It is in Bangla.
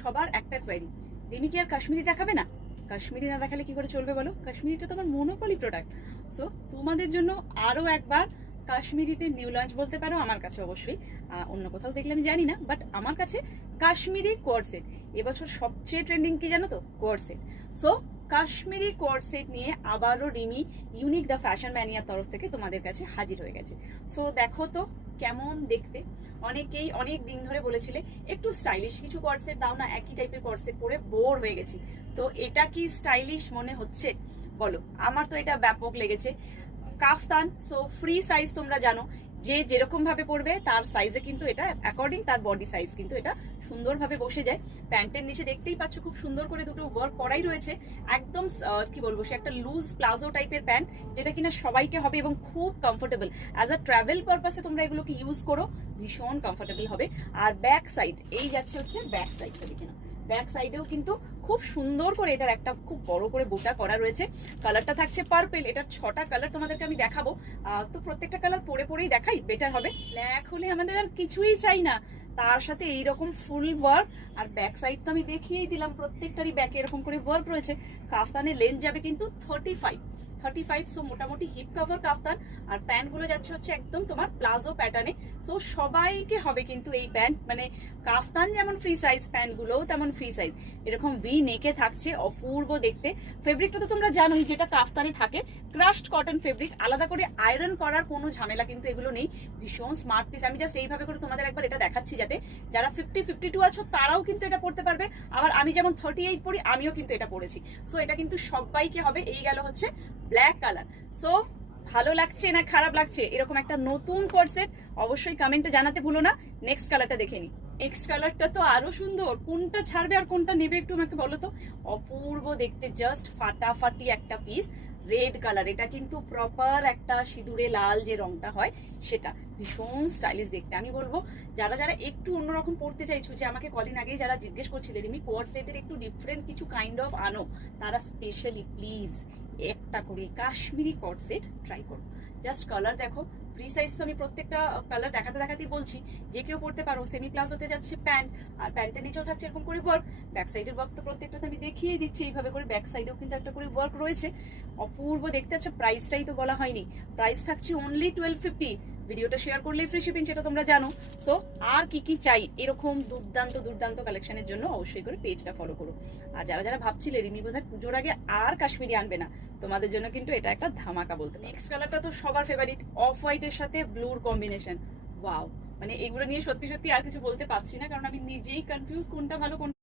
সবার একটা কোয়েরি, রিমি কি আর কাশ্মীরি দেখাবে না? কাশ্মীরি না দেখালে কি করে চলবে বলো? কাশ্মীরিটা তোমার মনোপলি প্রোডাক্ট। সো তোমাদের জন্য আরো একবার কাশ্মীরিতে নিউ লঞ্চ বলতে পারো আমার কাছে, অবশ্যই অন্য কোথাও দেখলে আমি জানি না, বাট আমার কাছে কাশ্মীরি কোয়ার্ড এবছর সবচেয়ে ট্রেন্ডিং কি জানো তো? কোয়ার্ড। সো কাশ্মীরি কোয়ার্ড নিয়ে আবারও রিমি ইউনিক দ্য ফ্যাশন ম্যানিয়ার তরফ থেকে তোমাদের কাছে হাজির হয়ে গেছে। সো দেখো তো কেমন দেখতে। অনেকেই অনেক দিন ধরে বলেছিলে একটু স্টাইলিশ কিছু কোয়ার্ড দাও না, একই টাইপের কোয়ার্ড পরে বোর হয়ে গেছি। তো এটা কি স্টাইলিশ মনে হচ্ছে বলো? আমার তো এটা ব্যাপক লেগেছে। কাফতান, সো ফ্রি সাইজ, তোমরা জানো যে যেরকম ভাবে পড়বে তার সাইজে কিন্তু এটা অ্যাকর্ডিং তার বডি সাইজ কিন্তু এটা সুন্দরভাবে বসে যায়। প্যান্টের নিচে দেখতেই পাচ্ছ খুব সুন্দর করে দুটো ওয়ার্ক করাই রয়েছে। একদম কি বলবো, সে একটা লুজ প্লাজো টাইপের প্যান্ট, যেটা কিনা সবাইকে হবে এবং খুব কমফোর্টেবল। অ্যাজ আ ট্রাভেল পারপাসে তোমরা এগুলোকে ইউজ করো, ভীষণ কমফোর্টেবল হবে। আর ব্যাক সাইড, এই যাচ্ছে হচ্ছে ব্যাক সাইডটা, দেখে নাও। ব্যাক সাইডেও কিন্তু খুব সুন্দর করে এটার একটা খুব বড় করে বোটা করা রয়েছে। কালারটা থাকছে পার্পল। এটার 6টা কালার তোমাদেরকে আমি দেখাবো, তো প্রত্যেকটা কালার পরে পরেই দেখাই, বেটার হবে। ব্ল্যাক হলে আমাদের আর কিছুই চাই না, তার সাথে এইরকম ফুল ওয়ার্ক। আর ব্যাক সাইড তো আমি দেখিয়েই দিলাম, প্রত্যেকটারই ব্যাকে এরকম করে ওয়ার্ক রয়েছে। কাফতানের লেন্থ যাবে কিন্তু 35, সো মোটামুটি হিপ কভার কাফতান। আর প্যান্ট গুলো যাচ্ছে হচ্ছে একদম তোমার প্লাজো প্যাটার্নে। সো সবাইকে হবে কিন্তু এই প্যান্ট, মানে কাফতান যেমন ফ্রি সাইজ, প্যান্ট গুলোও তেমন ফ্রি সাইজ। এরকম ভি নেকে থাকছে, অপূর্ব দেখতে। ফেব্রিকটা তো তোমরা জানোই যেটা কাফতানে থাকে, ক্রাশড কটন ফেব্রিক। আলাদা করে আয়রন করার কোনো ঝামেলা কিন্তু এগুলো নেই। ভীষণ স্মার্ট পিস। আমি জাস্ট এইভাবে করে তোমাদের একবার এটা দেখাচ্ছি, যাতে যারা 50-52 আছো তারাও কিন্তু এটা পড়তে পারবে। আবার আমি যেমন 38 পড়ি, আমিও কিন্তু এটা পড়েছি। সো এটা কিন্তু সবাইকে হবে। এই গেল হচ্ছে ব্ল্যাক কালার। সো ভালো লাগছে না খারাপ লাগছে এরকম একটা নতুন কোয়ার্ড অবশ্যই কমেন্টে জানাতে ভুলো না। নেক্সট কালারটা দেখে নি। নেক্সট কালারটা তো আরো সুন্দর, কোনটা ছাড়বে আর কোনটা নেবে একটু আমাকে বলো তো। অপূর্ব দেখতে, জাস্ট ফাটাফাটি একটা পিস। রেড কালার, এটা কিন্তু প্রপার একটা সিঁদুরে লাল যে রংটা হয় সেটা, ভীষণ স্টাইলিশ দেখতে। আমি বলবো যারা যারা একটু অন্যরকম পড়তে চাইছো, যে আমাকে কদিন আগেই যারা জিজ্ঞেস করছিলেন রিমি কোয়ার্ড সেটের একটু ডিফারেন্ট কিছু কাইন্ড অফ আনো, তারা স্পেশালি প্লিজ একটা করে কাশ্মীরি কোয়ার্ড সেট ট্রাই করো। জাস্ট কালার দেখো, ফ্রি সাইজ তো আমি প্রত্যেকটা কালার দেখাতে দেখাতেই বলছি, যে কেউ পড়তে পারো। সেমি প্লাজোতে যাচ্ছে প্যান্ট, আর প্যান্টের নিচেও থাকছে এরকম করে ওয়ার্ক। ব্যাক সাইডের ওয়ার্ক তো প্রত্যেকটাতে আমি দেখিয়ে দিচ্ছি এইভাবে করে। ব্যাক সাইডেও কিন্তু একটা করে ওয়ার্ক রয়েছে, অপূর্ব দেখতে। আছে প্রাইসটাই তো বলা হয়নি, প্রাইস থাকছে অনলি 1250। ভিডিওটা শেয়ার করলেই ফ্রি শিপিং, সেটা তোমরা জানো। সো আর কি কি চাই এরকম দুর্দান্ত দুর্দান্ত কালেকশনের জন্য অবশ্যই করে পেজটা ফলো করো। আর যারা যারা ভাবছিলে রিমি বোধহয় পুজোর আগে আর কাশ্মীরি আনবে না, তোমাদের জন্য কিন্তু এটা একটা ধামাকা বলতে। নেক্সট কালারটা তো সবার ফেভারিট, অফ হোয়াইটের সাথে ব্লুর কম্বিনেশন। ওয়াও, মানে এগুলো নিয়ে সত্যি সত্যি আর কিছু বলতে পারছি না, কারণ আমি নিজেই কনফিউজ কোনটা ভালো কোনটা